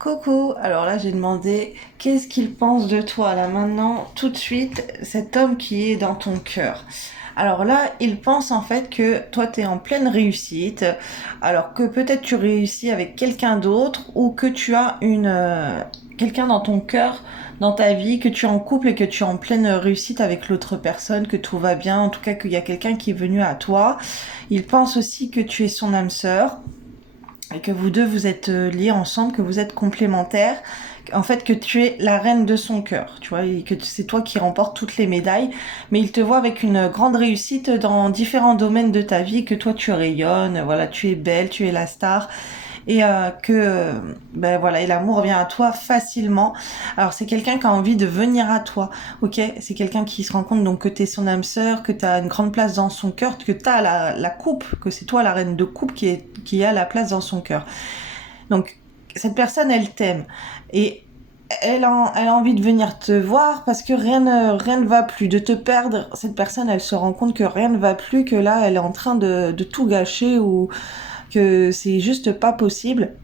Coucou, alors là j'ai demandé qu'est-ce qu'il pense de toi là maintenant, tout de suite, cet homme qui est dans ton cœur. Alors là, il pense en fait que toi t'es en pleine réussite, alors que peut-être tu réussis avec quelqu'un d'autre ou que tu as quelqu'un dans ton cœur, dans ta vie, que tu es en couple et que tu es en pleine réussite avec l'autre personne, que tout va bien, en tout cas qu'il y a quelqu'un qui est venu à toi. Il pense aussi que tu es son âme sœur et que vous deux vous êtes liés ensemble, que vous êtes complémentaires, en fait que tu es la reine de son cœur, tu vois, et que c'est toi qui remportes toutes les médailles, mais il te voit avec une grande réussite dans différents domaines de ta vie, que toi tu rayonnes, voilà, tu es belle, tu es la star, et ben voilà, et l'amour vient à toi facilement. Alors c'est quelqu'un qui a envie de venir à toi, ok, c'est quelqu'un qui se rend compte donc que t'es son âme sœur, que t'as une grande place dans son cœur, que t'as la coupe, que c'est toi la reine de coupe qui a la place dans son cœur. Donc cette personne elle t'aime et elle a envie de venir te voir parce que rien ne va plus, de te perdre. Cette personne, elle se rend compte que rien ne va plus, que là, elle est en train de tout gâcher ou que c'est juste pas possible.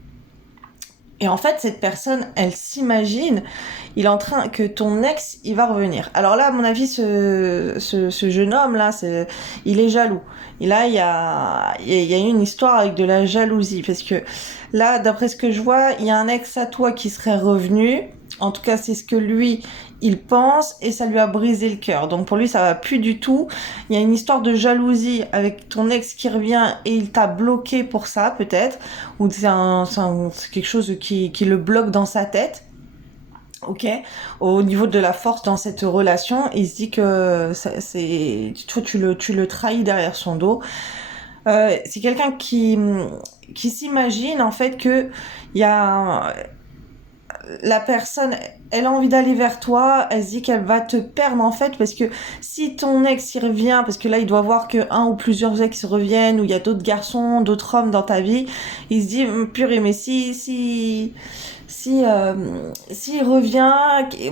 Et en fait, cette personne, elle s'imagine, il est en train que ton ex, il va revenir. Alors là, à mon avis, ce jeune homme là, il est jaloux. Et là, il y a eu une histoire avec de la jalousie parce que là, d'après ce que je vois, il y a un ex à toi qui serait revenu. En tout cas, c'est ce que lui, il pense et ça lui a brisé le cœur. Donc pour lui, ça va plus du tout. Il y a une histoire de jalousie avec ton ex qui revient et il t'a bloqué pour ça, peut-être. Ou c'est quelque chose qui le bloque dans sa tête. Ok, au niveau de la force dans cette relation, il se dit que toi tu le trahis derrière son dos. C'est quelqu'un qui s'imagine en fait que il y a la personne, elle a envie d'aller vers toi, elle se dit qu'elle va te perdre en fait, parce que si ton ex y revient, parce que là il doit voir que un ou plusieurs ex reviennent, ou il y a d'autres garçons, d'autres hommes dans ta vie, il se dit purée, mais s'il revient,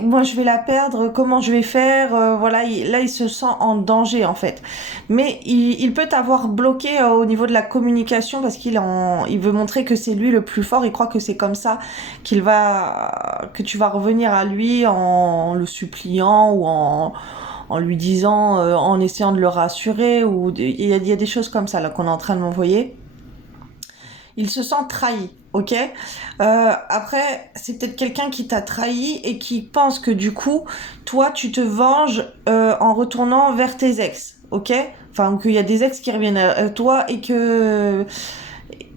moi je vais la perdre, comment je vais faire, voilà, là il se sent en danger en fait. Mais il peut t'avoir bloqué au niveau de la communication parce il veut montrer que c'est lui le plus fort, il croit que c'est comme ça que tu vas revenir à lui en le suppliant ou en lui disant, en essayant de le rassurer, ou il y a des choses comme ça là qu'on est en train de m'envoyer. Il se sent trahi, ok. Après, c'est peut-être quelqu'un qui t'a trahi et qui pense que du coup, toi, tu te venges en retournant vers tes ex, ok. Enfin, qu'il y a des ex qui reviennent à toi et que,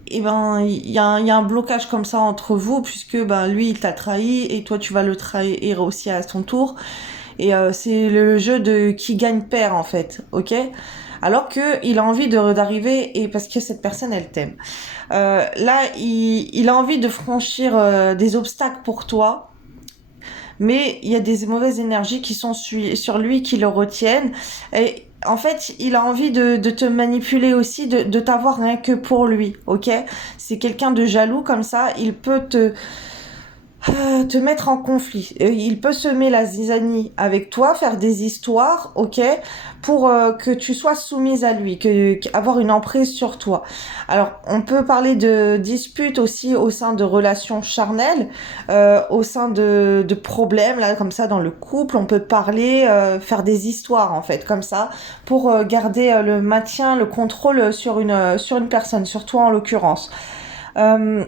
et ben, il y a un blocage comme ça entre vous, puisque ben lui, il t'a trahi et toi, tu vas le trahir aussi à son tour. Et c'est le jeu de qui gagne perd en fait, ok. Alors que il a envie d'arriver, et parce que cette personne elle t'aime. Là, il a envie de franchir des obstacles pour toi, mais il y a des mauvaises énergies qui sont sur lui, qui le retiennent. Et en fait, il a envie de te manipuler aussi, de t'avoir rien que pour lui, ok. C'est quelqu'un de jaloux comme ça, il peut te mettre en conflit. Il peut semer la zizanie avec toi, faire des histoires, ok, pour que tu sois soumise à lui, avoir une emprise sur toi. Alors, on peut parler de disputes aussi au sein de relations charnelles, au sein de problèmes là comme ça dans le couple. On peut parler, faire des histoires en fait comme ça pour garder le maintien, le contrôle sur une personne, sur toi en l'occurrence. Euh,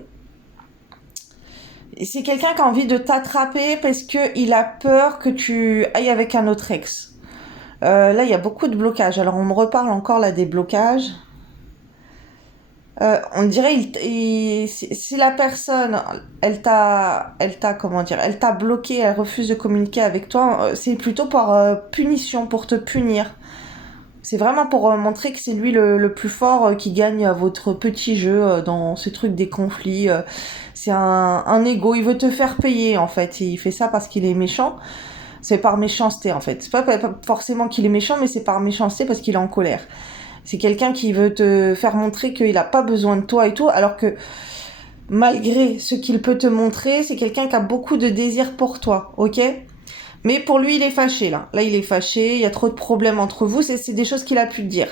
c'est quelqu'un qui a envie de t'attraper parce que il a peur que tu ailles avec un autre ex. Là, il y a beaucoup de blocages. Alors, on me reparle encore là des blocages. On dirait si la personne, comment dire, elle t'a bloqué, elle refuse de communiquer avec toi, c'est plutôt par punition, pour te punir. C'est vraiment pour montrer que c'est lui le plus fort qui gagne à votre petit jeu dans ce truc des conflits. C'est un ego, il veut te faire payer en fait. Il fait ça parce qu'il est méchant. C'est par méchanceté en fait. C'est pas forcément qu'il est méchant, mais c'est par méchanceté parce qu'il est en colère. C'est quelqu'un qui veut te faire montrer qu'il a pas besoin de toi et tout, alors que malgré ce qu'il peut te montrer, c'est quelqu'un qui a beaucoup de désir pour toi, ok? Mais pour lui, il est fâché là. Là, il est fâché, il y a trop de problèmes entre vous, c'est des choses qu'il a pu te dire.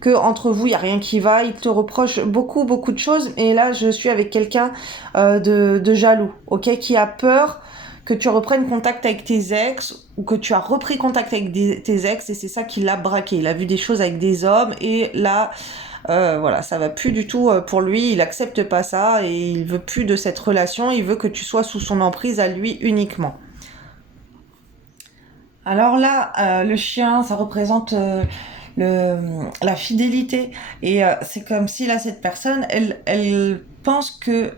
que entre vous il y a rien qui va, il te reproche beaucoup de choses, et là je suis avec quelqu'un de jaloux, ok, qui a peur que tu reprennes contact avec tes ex, ou que tu as repris contact avec tes ex, et c'est ça qui l'a braqué. Il a vu des choses avec des hommes, et là voilà, ça va plus du tout pour lui, il accepte pas ça, et il veut plus de cette relation, il veut que tu sois sous son emprise à lui uniquement. Alors là, le chien, ça représente la fidélité. Et c'est comme si là, cette personne, elle pense que,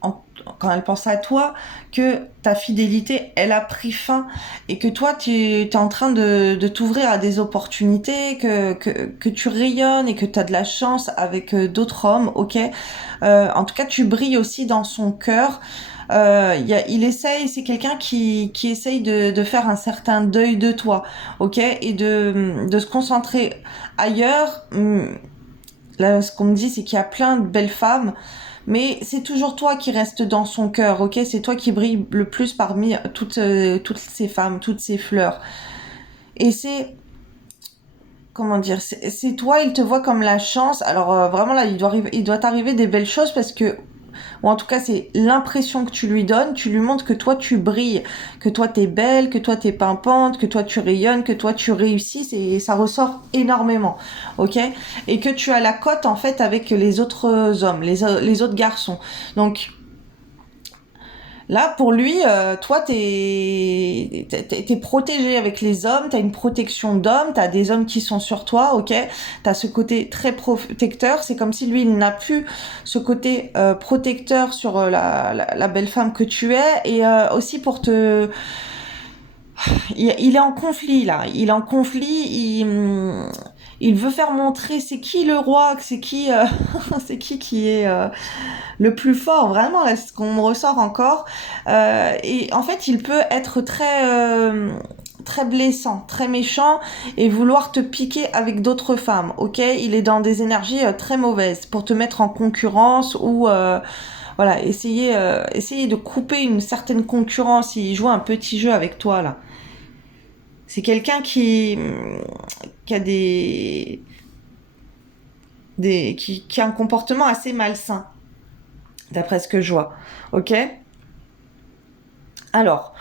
quand elle pense à toi, que ta fidélité, elle a pris fin. Et que toi, tu es en train de t'ouvrir à des opportunités, que tu rayonnes et que tu as de la chance avec d'autres hommes, ok. En tout cas, tu brilles aussi dans son cœur. Il essaye, c'est quelqu'un qui essaye de faire un certain deuil de toi, ok, et de se concentrer ailleurs. Là, ce qu'on me dit, c'est qu'il y a plein de belles femmes, mais c'est toujours toi qui reste dans son cœur, ok, c'est toi qui brille le plus parmi toutes ces femmes, toutes ces fleurs. Et c'est, comment dire, c'est toi, il te voit comme la chance. Alors vraiment là, il doit t'arriver des belles choses, parce que, ou en tout cas c'est l'impression que tu lui donnes, tu lui montres que toi tu brilles, que toi t'es belle, que toi t'es pimpante, que toi tu rayonnes, que toi tu réussis, et ça ressort énormément, ok, et que tu as la cote en fait avec les autres hommes, les autres garçons. Donc là, pour lui, toi, t'es protégé avec les hommes, t'as une protection d'hommes, t'as des hommes qui sont sur toi, ok. T'as ce côté très protecteur. C'est comme si lui, il n'a plus ce côté protecteur sur la belle femme que tu es, et aussi pour te... Il est en conflit là. Il est en conflit. Il veut faire montrer c'est qui le roi, c'est qui, c'est qui est le plus fort, vraiment, là, c'est ce qu'on me ressort encore. Et en fait, il peut être très blessant, très méchant, et vouloir te piquer avec d'autres femmes, ok. Il est dans des énergies très mauvaises pour te mettre en concurrence, ou voilà, essayer de couper une certaine concurrence. Il joue un petit jeu avec toi là. C'est quelqu'un qui a qui a un comportement assez malsain, d'après ce que je vois. Ok. Alors,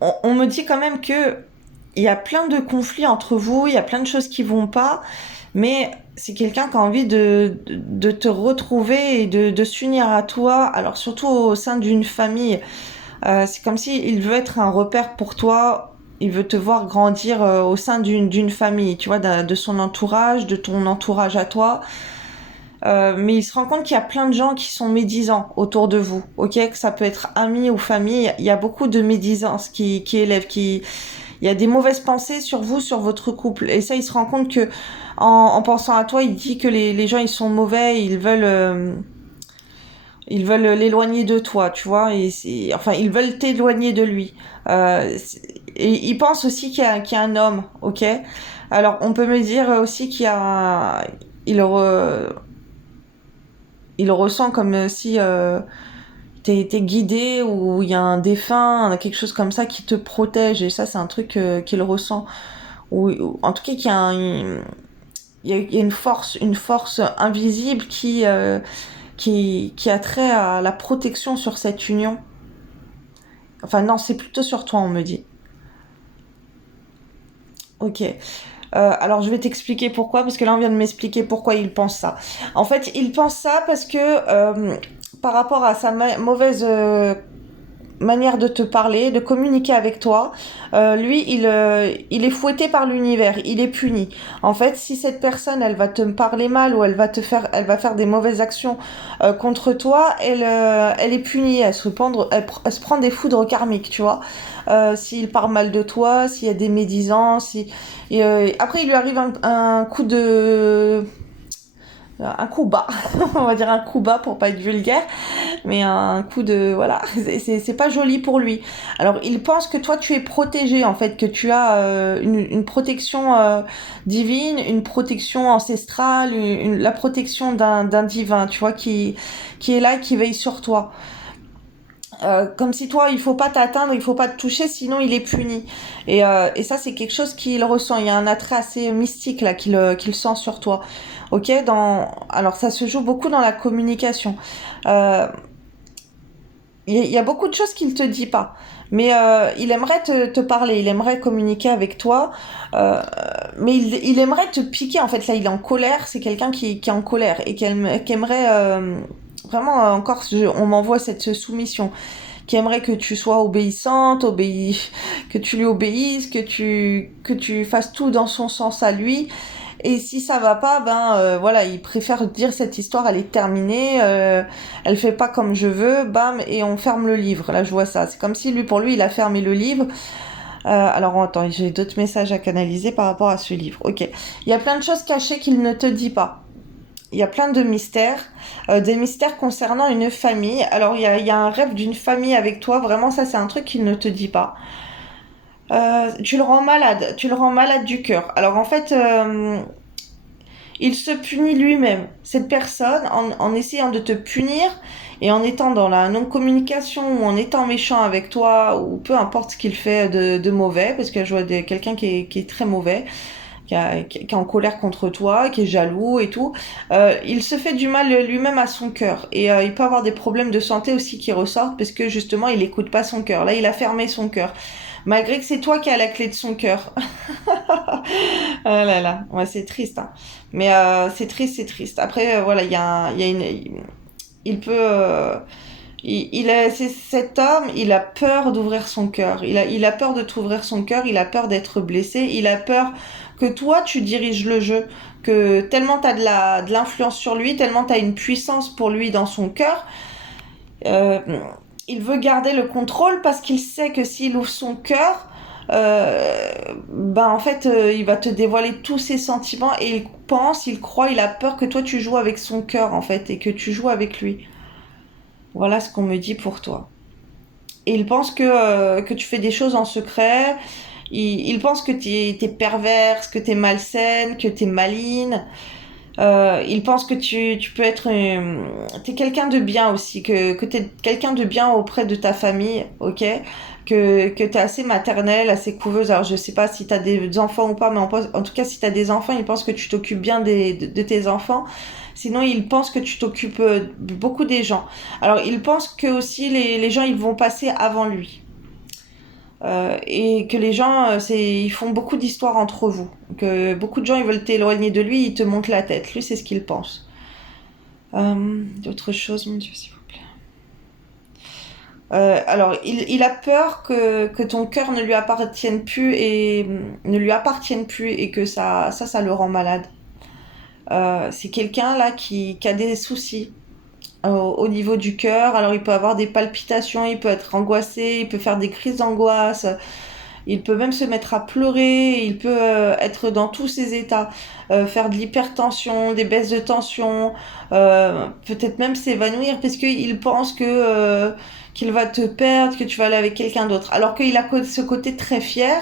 on me dit quand même que il y a plein de conflits entre vous, il y a plein de choses qui vont pas, mais c'est quelqu'un qui a envie de te retrouver et de s'unir à toi. Alors surtout au sein d'une famille, c'est comme si il veut être un repère pour toi. Il veut te voir grandir au sein d'une famille, tu vois, de son entourage, de ton entourage à toi. Mais il se rend compte qu'il y a plein de gens qui sont médisants autour de vous, ok, que ça peut être amis ou famille. Il y a beaucoup de médisance qui élève, il y a des mauvaises pensées sur vous, sur votre couple. Et ça, il se rend compte que en pensant à toi, il dit que les gens ils sont mauvais, ils veulent l'éloigner de toi, tu vois. Et enfin, ils veulent t'éloigner de lui. Et il pense aussi qu'il y a un homme, ok. Alors, on peut me dire aussi qu'il y a il ressent comme si t'es guidé, ou il y a un défunt, quelque chose comme ça qui te protège, et ça c'est un truc qu'il ressent, ou en tout cas qu'il y a il y a une force invisible qui a trait à la protection sur cette union. Enfin non, c'est plutôt sur toi, on me dit. Ok. Alors je vais t'expliquer pourquoi, parce que là on vient de m'expliquer pourquoi il pense ça. En fait, il pense ça parce que par rapport à sa mauvaise manière de te parler, de communiquer avec toi, lui il est fouetté par l'univers, il est puni. En fait, si cette personne elle va te parler mal, ou elle va faire des mauvaises actions contre toi, elle est punie, elle se prend des foudres karmiques, tu vois. S'il parle mal de toi, s'il y a des médisances, après il lui arrive un coup un coup bas, on va dire un coup bas pour pas être vulgaire, mais un coup de, voilà, c'est pas joli pour lui. Alors il pense que toi tu es protégé, en fait, que tu as une protection divine, une protection ancestrale, la protection d'un divin, tu vois, qui est là, qui veille sur toi. Comme si toi il faut pas t'atteindre, il faut pas te toucher, sinon il est puni. Et ça c'est quelque chose qu'il ressent. Il y a un attrait assez mystique là qu'il sent sur toi. Ok, alors ça se joue beaucoup dans la communication. Euh, il y a beaucoup de choses qu'il te dit pas, mais il aimerait te parler, il aimerait communiquer avec toi, euh, mais il aimerait te piquer. En fait, là, il est en colère. C'est quelqu'un qui est en colère et qui aimerait vraiment encore. On m'envoie cette soumission, qui aimerait que tu sois obéissante, que tu lui obéisses, que tu fasses tout dans son sens à lui. Et si ça va pas, ben voilà, il préfère dire cette histoire, elle est terminée, elle fait pas comme je veux, bam, et on ferme le livre. Là, je vois ça. C'est comme si lui, pour lui, il a fermé le livre. Alors attends, j'ai d'autres messages à canaliser par rapport à ce livre. Ok, il y a plein de choses cachées qu'il ne te dit pas. Il y a plein de mystères, des mystères concernant une famille. Alors il y a un rêve d'une famille avec toi. Vraiment, ça, c'est un truc qu'il ne te dit pas. Tu le rends malade du cœur. Alors en fait, il se punit lui-même. Cette personne, en essayant de te punir et en étant dans la non-communication ou en étant méchant avec toi ou peu importe ce qu'il fait de mauvais, parce que je vois quelqu'un qui est très mauvais, qui est en colère contre toi, qui est jaloux et tout, il se fait du mal lui-même à son cœur. Et il peut avoir des problèmes de santé aussi qui ressortent parce que justement il écoute pas son cœur. Là, il a fermé son cœur. Malgré que c'est toi qui as la clé de son cœur. Ah là là, ouais, c'est triste, hein. Mais c'est triste, c'est triste. Après, voilà, il y a il peut, cet homme, il a peur d'ouvrir son cœur. Il a peur de t'ouvrir son cœur. Il a peur d'être blessé. Il a peur que toi, tu diriges le jeu. Que tellement t'as de l'influence sur lui, tellement t'as une puissance pour lui dans son cœur. Euh, il veut garder le contrôle parce qu'il sait que s'il ouvre son cœur, ben en fait, il va te dévoiler tous ses sentiments et il croit, il a peur que toi tu joues avec son cœur en fait et que tu joues avec lui. Voilà ce qu'on me dit pour toi. Et il pense que tu fais des choses en secret. Il pense que t'es perverse, que t'es malsaine, que t'es maligne. Il pense que tu peux être... t'es quelqu'un de bien aussi, que t'es quelqu'un de bien auprès de ta famille, ok? Que t'es assez maternelle, assez couveuse. Alors je sais pas si t'as des enfants ou pas, mais en tout cas si t'as des enfants, il pense que tu t'occupes bien de tes enfants. Sinon, il pense que tu t'occupes beaucoup des gens. Alors il pense que aussi les gens, ils vont passer avant lui. Et que les gens, ils font beaucoup d'histoires entre vous. Que beaucoup de gens, ils veulent t'éloigner de lui, ils te montent la tête. Lui, c'est ce qu'il pense. D'autres choses, mon Dieu, s'il vous plaît. Alors, il a peur que ton cœur ne lui appartienne plus et que ça le rend malade. C'est quelqu'un là qui a des soucis au niveau du cœur. Alors, il peut avoir des palpitations, il peut être angoissé, il peut faire des crises d'angoisse. Il peut même se mettre à pleurer, il peut être dans tous ses états, faire de l'hypertension, des baisses de tension, peut-être même s'évanouir parce qu'il pense qu'il va te perdre, que tu vas aller avec quelqu'un d'autre. Alors qu'il a ce côté très fier,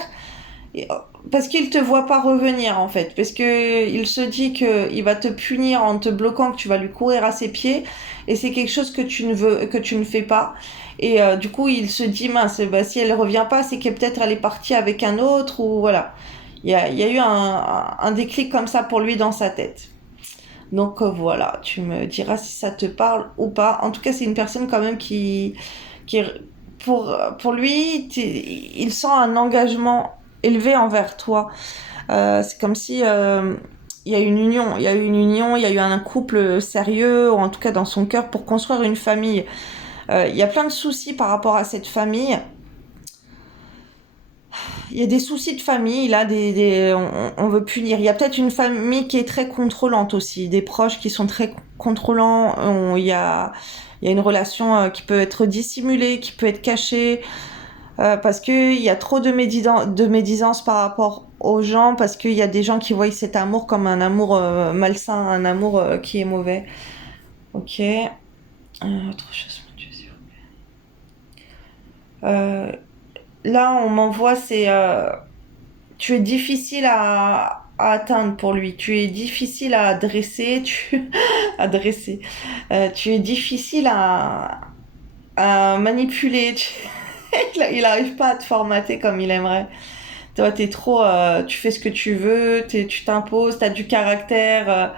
parce qu'il te voit pas revenir en fait, parce que il se dit que il va te punir en te bloquant, que tu vas lui courir à ses pieds, et c'est quelque chose que tu ne fais pas. Et du coup, il se dit mince, bah, si elle revient pas, c'est que peut-être elle est partie avec un autre ou voilà. Il y a eu un déclic comme ça pour lui dans sa tête. Donc voilà, tu me diras si ça te parle ou pas. En tout cas, c'est une personne quand même qui pour lui, il sent un engagement élevé envers toi. C'est comme si il y a une union, il y a eu un couple sérieux, ou en tout cas dans son cœur, pour construire une famille. Il y a plein de soucis par rapport à cette famille. Il y a des soucis de famille, là, on veut punir. Il y a peut-être une famille qui est très contrôlante aussi, des proches qui sont très contrôlants. Il y a une relation qui peut être dissimulée, qui peut être cachée, parce qu'il y a trop de médisance par rapport aux gens, parce qu'il y a des gens qui voient cet amour comme un amour malsain, un amour qui est mauvais. Ok. Autre chose, mon Dieu, s'il vous plaît. Là, on m'envoie, tu es difficile à atteindre pour lui. Tu es difficile à adresser. À dresser. Tu es difficile à manipuler. Il arrive pas à te formater comme il aimerait. Toi, t'es trop, tu fais ce que tu veux, tu t'imposes, t'as du caractère.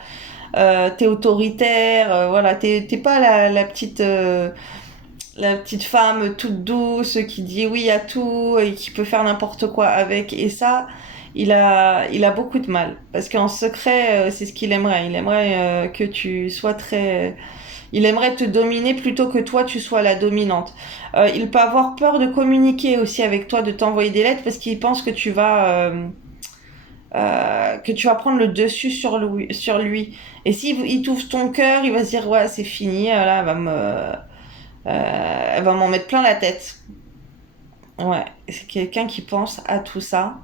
t'es autoritaire, voilà, t'es pas la petite femme toute douce qui dit oui à tout et qui peut faire n'importe quoi avec. Et ça, il a beaucoup de mal. Parce qu'en secret, c'est ce qu'il aimerait. Il aimerait que tu sois très... Il aimerait te dominer plutôt que toi, tu sois la dominante. Il peut avoir peur de communiquer aussi avec toi, de t'envoyer des lettres parce qu'il pense que tu vas prendre le dessus sur lui. Et s'il il t'ouvre ton cœur, il va se dire ouais, c'est fini, là, elle va m'en mettre plein la tête. Ouais, c'est quelqu'un qui pense à tout ça.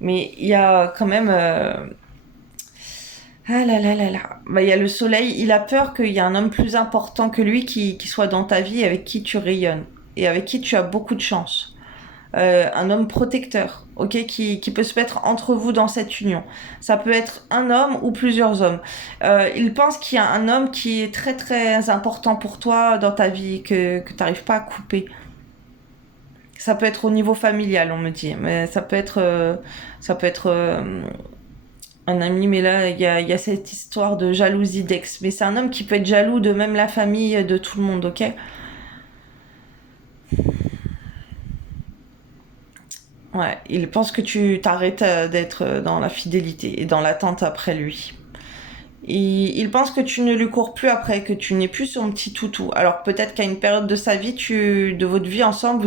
Mais il y a quand même... Ah là là là là. Bah, il y a le soleil. Il a peur qu'il y ait un homme plus important que lui qui soit dans ta vie, avec qui tu rayonnes. Et avec qui tu as beaucoup de chance. Un homme protecteur, ok, qui peut se mettre entre vous dans cette union. Ça peut être un homme ou plusieurs hommes. Il pense qu'il y a un homme qui est très très important pour toi dans ta vie, que tu n'arrives pas à couper. Ça peut être au niveau familial, on me dit, mais ça peut être un ami, mais là, il y a cette histoire de jalousie d'ex. Mais c'est un homme qui peut être jaloux de même la famille, de tout le monde, ok? Ouais, il pense que tu t'arrêtes d'être dans la fidélité et dans l'attente après lui. Il pense que tu ne lui cours plus après, que tu n'es plus son petit toutou. Alors peut-être qu'à une période de sa vie, de votre vie ensemble,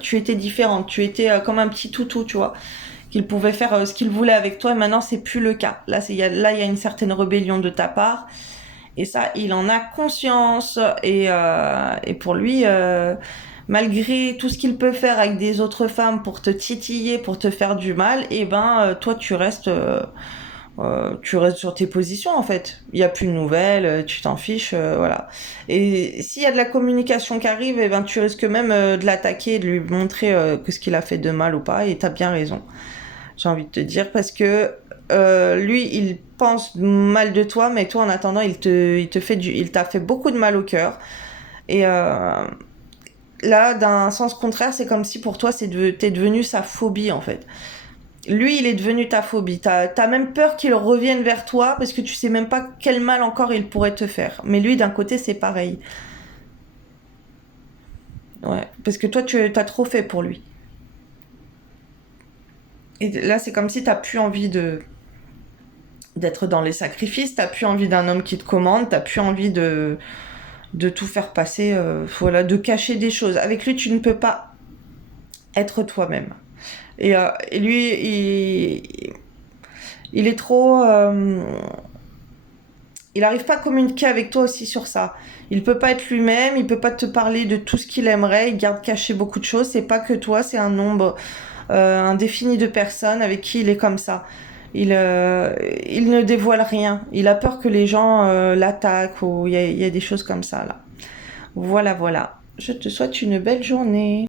tu étais différente, tu étais comme un petit toutou, tu vois, qu'il pouvait faire ce qu'il voulait avec toi. Et maintenant, c'est plus le cas. Là, il y a une certaine rébellion de ta part, et ça, il en a conscience. Et pour lui, malgré tout ce qu'il peut faire avec des autres femmes pour te titiller, pour te faire du mal, et ben, toi, tu restes sur tes positions en fait. Il y a plus de nouvelles, tu t'en fiches, voilà. Et s'il y a de la communication qui arrive, eh ben tu risques même de l'attaquer, de lui montrer que ce qu'il a fait de mal ou pas. Et t'as bien raison. J'ai envie de te dire parce que lui, il pense mal de toi, mais toi en attendant, il t'a fait beaucoup de mal au cœur. Et là, d'un sens contraire, c'est comme si pour toi, t'es devenu sa phobie en fait. Lui, il est devenu ta phobie. T'as même peur qu'il revienne vers toi parce que tu sais même pas quel mal encore il pourrait te faire. Mais lui, d'un côté, c'est pareil. Ouais. Parce que toi, tu t'as trop fait pour lui. Et là, c'est comme si t'as plus envie d'être dans les sacrifices. T'as plus envie d'un homme qui te commande. T'as plus envie de tout faire passer. Voilà, de cacher des choses. Avec lui, tu ne peux pas être toi-même. Et lui, il est trop. Il n'arrive pas à communiquer avec toi aussi sur ça. Il peut pas être lui-même, il peut pas te parler de tout ce qu'il aimerait, il garde caché beaucoup de choses. C'est pas que toi, c'est un nombre indéfini de personnes avec qui il est comme ça. Il ne dévoile rien. Il a peur que les gens l'attaquent ou il y a des choses comme ça là. Voilà, voilà. Je te souhaite une belle journée.